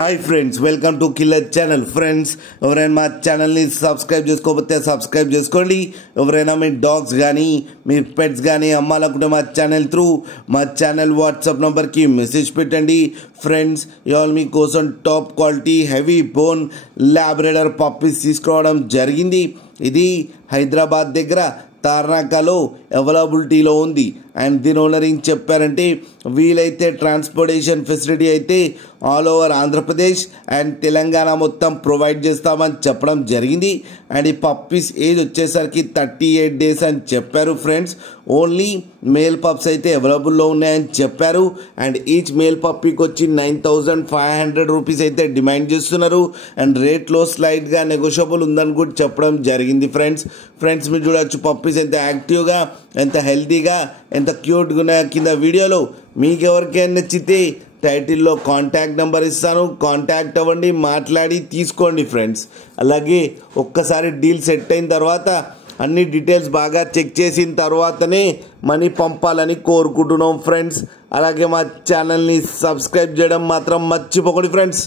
Hi friends, welcome to killer channel. Friends, ఎవరైనా మా ఛానల్ని సబ్స్క్రైబ్ చేసుకోకపోతే సబ్స్క్రైబ్ చేసుకోండి. ఎవరైనా మీ డాగ్స్ కానీ మీ పెట్స్ కానీ అమ్మాలనుకుంటే మా ఛానల్ వాట్సాప్ నెంబర్కి మెసేజ్ పెట్టండి. ఫ్రెండ్స్, ఇవాళ మీకోసం top quality heavy bone Labrador puppies తీసుకురావడం జరిగింది. ఇది హైదరాబాద్ దగ్గర తార్నాకలో అవైలబిలిటీలో ఉంది. అండ్ దీని ఓనర్ ఏం చెప్పారంటే, వీలైతే ట్రాన్స్పోర్టేషన్ ఫెసిలిటీ అయితే all over Andhra Pradesh and Telangana మొత్తం ప్రొవైడ్ చేస్తామని చెప్పడం జరిగింది. అండ్ ఈ పప్పీస్ ఏజ్ వచ్చేసరికి 38 days అని చెప్పారు. ఫ్రెండ్స్, ఓన్లీ మేల్ పప్స్ అయితే అవైలబుల్లో ఉన్నాయని చెప్పారు. అండ్ ఈచ్ మేల్ పప్పీకి వచ్చి 9,500 రూపీస్ అయితే డిమాండ్ చేస్తున్నారు. అండ్ రేట్లో స్లైడ్గా నెగోషియబుల్ ఉందని కూడా చెప్పడం జరిగింది. ఫ్రెండ్స్ మీరు చూడొచ్చు పప్పీస్ ఎంత యాక్టివ్గా, ఎంత హెల్తీగా, ఎంత క్యూట్గా ఉన్నాయో. కింద వీడియోలో మీకు ఎవరికైనా నచ్చితే టైటిల్లో కాంటాక్ట్ నెంబర్ ఇస్తాను, కాంటాక్ట్ అవ్వండి, మాట్లాడి తీసుకోండి. ఫ్రెండ్స్, అలాగే ఒక్కసారి డీల్ సెట్ అయిన తర్వాత అన్ని డీటెయిల్స్ బాగా చెక్ చేసిన తర్వాతనే మనీ పంపాలని కోరుకుంటున్నాం. ఫ్రెండ్స్, అలాగే మా ఛానల్ని సబ్స్క్రైబ్ చేయడం మాత్రం మర్చిపోకండి. ఫ్రెండ్స్.